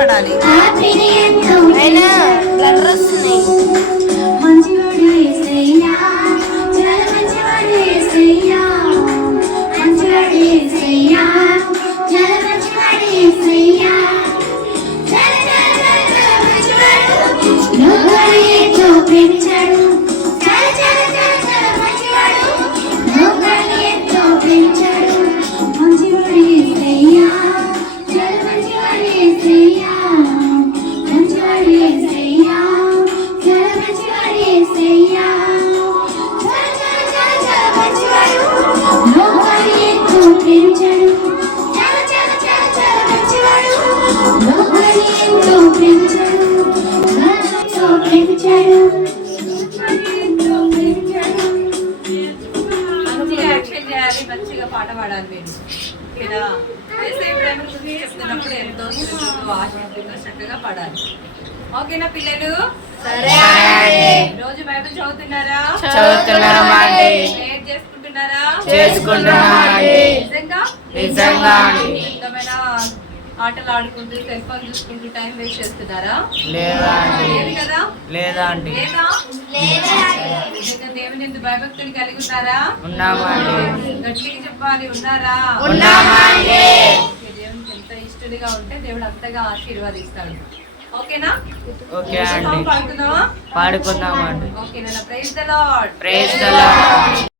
పడాలి. అయినా బ్లడ్ వస్తున్నాయి. మంచిగా పాట పాడాలి మీరు. ఓకేనా? ప్రేమ గురించి చెప్తున్నప్పుడు ఎంతో ఆసక్తిగా చక్కగా పాడాలి. ఓకేనా పిల్లలు? రోజు బైబిల్ చదువుతున్నారా? ప్రేయర్ చేసుకుంటున్నారా? నిజంగా ఆటలు ఆడుకుంటూ సెల్ ఫోన్ చూసుకుంటూ టైం వేస్ట్ చేస్తున్నారా? లేదు కదా? లేదా? దేవుని ఎందుకు భయభక్తులు కలిగి ఉన్నారా? గట్టిగా చెప్పాలి. ఉన్నారా? దేవునికి ఎంత ఇష్టడిగా ఉంటే దేవుడు అంతగా ఆశీర్వాదిస్తాడు. ఓకేనా? పాడుకుందామా? ఓకేనా? Praise the lord.